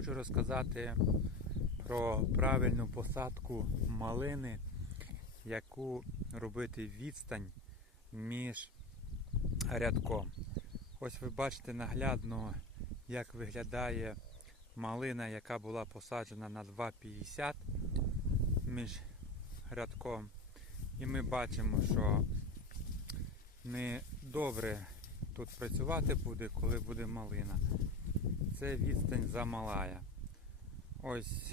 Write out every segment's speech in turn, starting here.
хочу розказати про правильну посадку малини, яку робити відстань між рядком. Ось ви бачите наглядно, як виглядає малина, яка була посаджена на 2,50 між рядком. І ми бачимо, що не добре тут працювати буде, коли буде малина. Це відстань замалая. Ось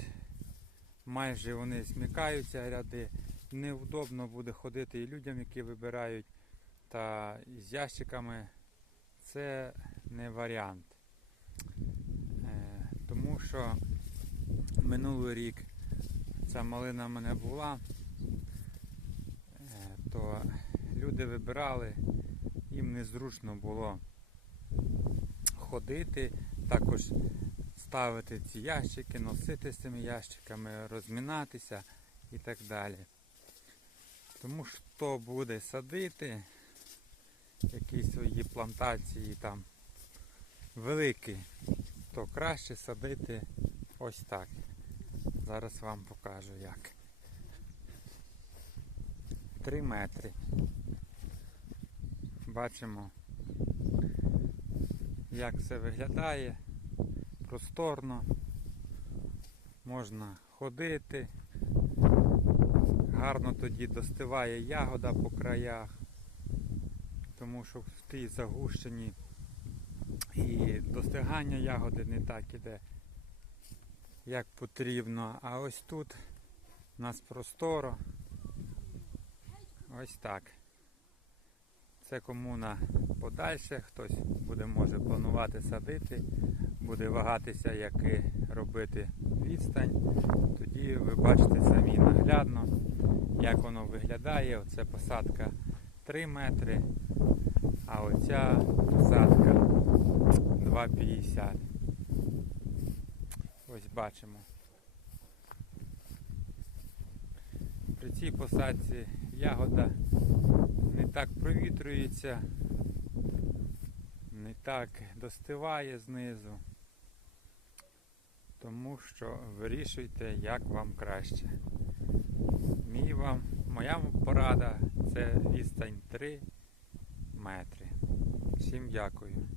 майже вони смікаються ряди. Невдобно буде ходити і людям, які вибирають, та з ящиками це не варіант. Е, Тому що минулий рік ця малина в мене була, е, то люди вибирали, їм незручно було ходити, також ставити ці ящики, носити з цими ящиками, розмінатися і так далі. Тому хто буде садити якісь свої плантації там великі, то краще садити ось так. Зараз вам покажу як. 3 метри. Бачимо, як все виглядає. Просторно. Можна ходити. Гарно тоді достигає ягода по краях, тому що в тій загущені і достигання ягоди не так іде, як потрібно. А ось тут у нас просторо. Ось так. Це кому на подальше, хтось буде може планувати садити, буде вагатися, як робити відстань. Тоді ви бачите самі наглядно, як воно виглядає. Оце посадка 3 метри, а оця посадка 2,50. Ось бачимо. При цій посадці ягода так провітрюється, не так достиває знизу. Тому що вирішуйте, як вам краще. Мій вам, моя порада це відстань 3 метри. Всім дякую.